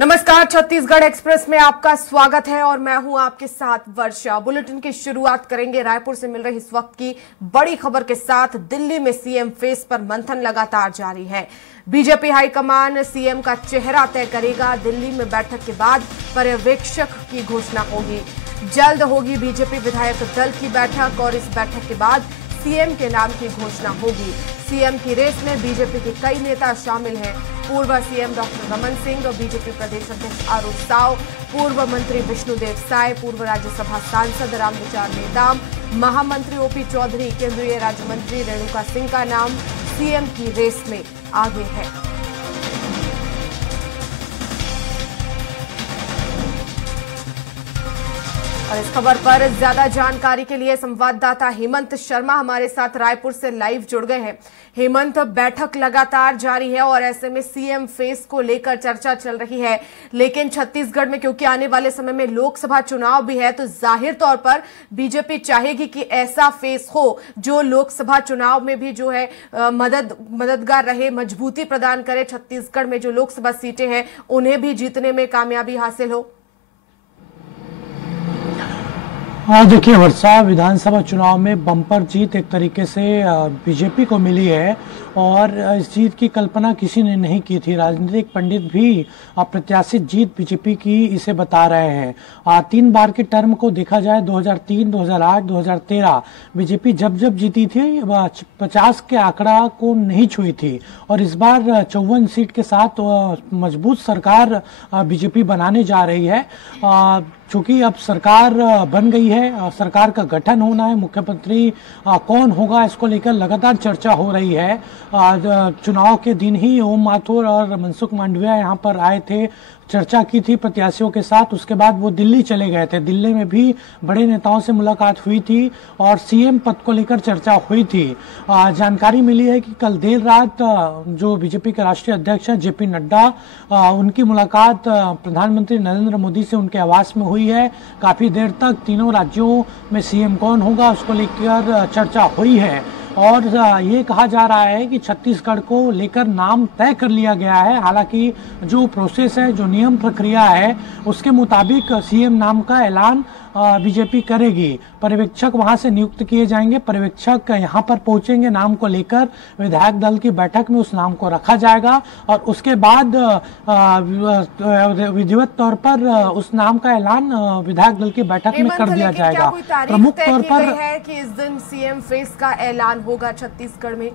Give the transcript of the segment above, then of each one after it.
नमस्कार, छत्तीसगढ़ एक्सप्रेस में आपका स्वागत है और मैं हूं आपके साथ वर्षा। बुलेटिन की शुरुआत करेंगे रायपुर से मिल रही इस वक्त की बड़ी खबर के साथ। दिल्ली में सीएम फेस पर मंथन लगातार जारी है। बीजेपी हाईकमान सीएम का चेहरा तय करेगा। दिल्ली में बैठक के बाद पर्यवेक्षक की घोषणा होगी। जल्द होगी बीजेपी विधायक दल की बैठक और इस बैठक के बाद सीएम के नाम की घोषणा होगी। सीएम की रेस में बीजेपी के कई नेता शामिल हैं। पूर्व CM doctor Raman Singh, BJP प्रदेश अध्यक्ष आरुष साव, पूर्व मंत्री विष्णुदेव साय, पूर्व राज्यसभा सांसद रामविचार नेताम, महामंत्री ओपी चौधरी, केंद्रीय राज्य मंत्री रेणुका सिंह का नाम सीएम की रेस में आगे है। और इस खबर पर ज्यादा जानकारी के लिए संवाददाता हेमंत शर्मा हमारे साथ रायपुर से लाइव जुड़ गए हैं। हेमंत, बैठक लगातार जारी है और ऐसे में सीएम फेस को लेकर चर्चा चल रही है, लेकिन छत्तीसगढ़ में क्योंकि आने वाले समय में लोकसभा चुनाव भी है तो जाहिर तौर पर बीजेपी चाहेगी कि ऐसा फेस हो जो लोकसभा चुनाव में भी जो है मददगार रहे, मजबूती प्रदान करे। छत्तीसगढ़ में जो लोकसभा सीटें हैं उन्हें भी जीतने में कामयाबी हासिल हो। हाँ, देखिए वर्षा, विधानसभा चुनाव में बम्पर जीत एक तरीके से बीजेपी को मिली है और इस जीत की कल्पना किसी ने नहीं की थी। राजनीतिक पंडित भी अप्रत्याशित जीत बीजेपी की इसे बता रहे हैं। 3 बार के टर्म को देखा जाए, 2003, 2008, 2013 बीजेपी जब जब जीती थी 50 के आंकड़ा को नहीं छुई थी और इस बार 54 सीट के साथ मजबूत सरकार बीजेपी बनाने जा रही है। चूंकि अब सरकार बन गई है, सरकार का गठन होना है, मुख्यमंत्री कौन होगा इसको लेकर लगातार चर्चा हो रही है। चुनाव के दिन ही ओम माथुर और मनसुख मांडविया यहाँ पर आए थे, चर्चा की थी प्रत्याशियों के साथ। उसके बाद वो दिल्ली चले गए थे। दिल्ली में भी बड़े नेताओं से मुलाकात हुई थी और सीएम पद को लेकर चर्चा हुई थी। जानकारी मिली है कि कल देर रात जो बीजेपी के राष्ट्रीय अध्यक्ष हैं जेपी नड्डा, उनकी मुलाकात प्रधानमंत्री नरेंद्र मोदी से उनके आवास में हुई है। काफी देर तक तीनों राज्यों में सीएम कौन होगा उसको लेकर चर्चा हुई है और ये कहा जा रहा है कि छत्तीसगढ़ को लेकर नाम तय कर लिया गया है। हालांकि जो प्रोसेस है, जो नियम प्रक्रिया है, उसके मुताबिक सीएम नाम का ऐलान बीजेपी करेगी। पर्यवेक्षक वहां से नियुक्त किए जाएंगे। पर्यवेक्षक यहाँ पर पहुंचेंगे, नाम को लेकर विधायक दल की बैठक में उस नाम को रखा जाएगा और उसके बाद विधिवत तौर पर उस नाम का ऐलान विधायक दल की बैठक में कर दिया जाएगा। प्रमुख तौर पर है कि इस दिन सीएम फेस का ऐलान होगा छत्तीसगढ़ में।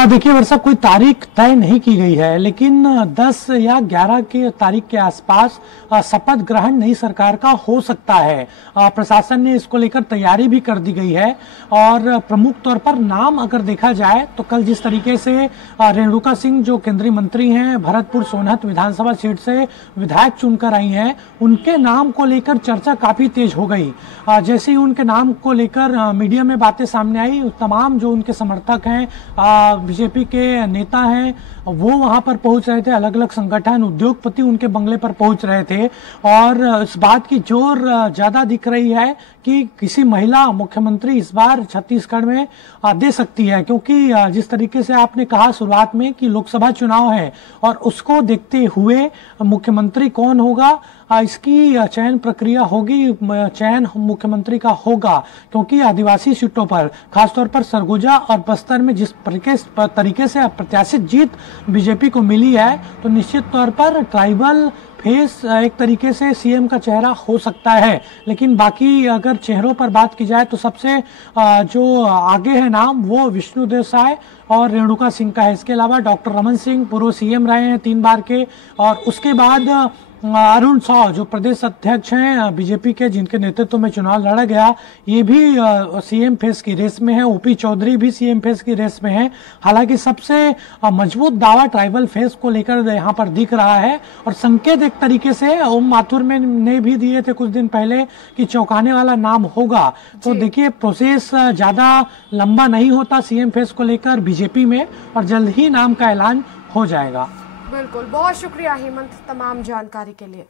देखिए वर्षा, कोई तारीख तय नहीं की गई है, लेकिन 10 या 11 के तारीख के आसपास शपथ ग्रहण नई सरकार का हो सकता है। प्रशासन ने इसको लेकर तैयारी भी कर दी गई है और प्रमुख तौर पर नाम अगर देखा जाए तो कल जिस तरीके से रेणुका सिंह जो केंद्रीय मंत्री हैं, भरतपुर सोनहत विधानसभा सीट से विधायक चुनकर आई हैं, उनके नाम को लेकर चर्चा काफी तेज हो गई। जैसे ही उनके नाम को लेकर मीडिया में बातें सामने आई, तमाम जो उनके समर्थक हैं, बीजेपी के नेता हैं, वो वहां पर पहुंच रहे थे। अलग अलग संगठन, उद्योगपति उनके बंगले पर पहुंच रहे थे और इस बात की जोर ज्यादा दिख रही है कि किसी महिला मुख्यमंत्री इस बार छत्तीसगढ़ में दे सकती है, क्योंकि जिस तरीके से आपने कहा शुरुआत में कि लोकसभा चुनाव है और उसको देखते हुए मुख्यमंत्री कौन होगा इसकी चयन प्रक्रिया होगी, चयन मुख्यमंत्री का होगा, क्योंकि आदिवासी सीटों पर खासतौर पर सरगुजा और बस्तर में जिस तरीके से अप्रत्याशित जीत बीजेपी को मिली है, तो निश्चित तौर पर ट्राइबल फेस एक तरीके से सीएम का चेहरा हो सकता है। लेकिन बाकी अगर चेहरों पर बात की जाए तो सबसे जो आगे है नाम, वो विष्णुदेव साय और रेणुका सिंह का है। इसके अलावा डॉक्टर रमन सिंह पूर्व सीएम रहे हैं 3 बार के, और उसके बाद अरुण साव जो प्रदेश अध्यक्ष हैं बीजेपी के, जिनके नेतृत्व में चुनाव लड़ा गया, ये भी सीएम फेस की रेस में है। ओपी चौधरी भी सीएम फेस की रेस में है। हालांकि सबसे मजबूत दावा ट्राइबल फेस को लेकर यहाँ पर दिख रहा है और संकेत एक तरीके से ओम माथुर में ने भी दिए थे कुछ दिन पहले कि चौंकाने वाला नाम होगा। तो देखिए, प्रोसेस ज्यादा लंबा नहीं होता सीएम फेस को लेकर बीजेपी में और जल्द ही नाम का ऐलान हो जाएगा। बिल्कुल, बहुत शुक्रिया हेमंत तमाम जानकारी के लिए।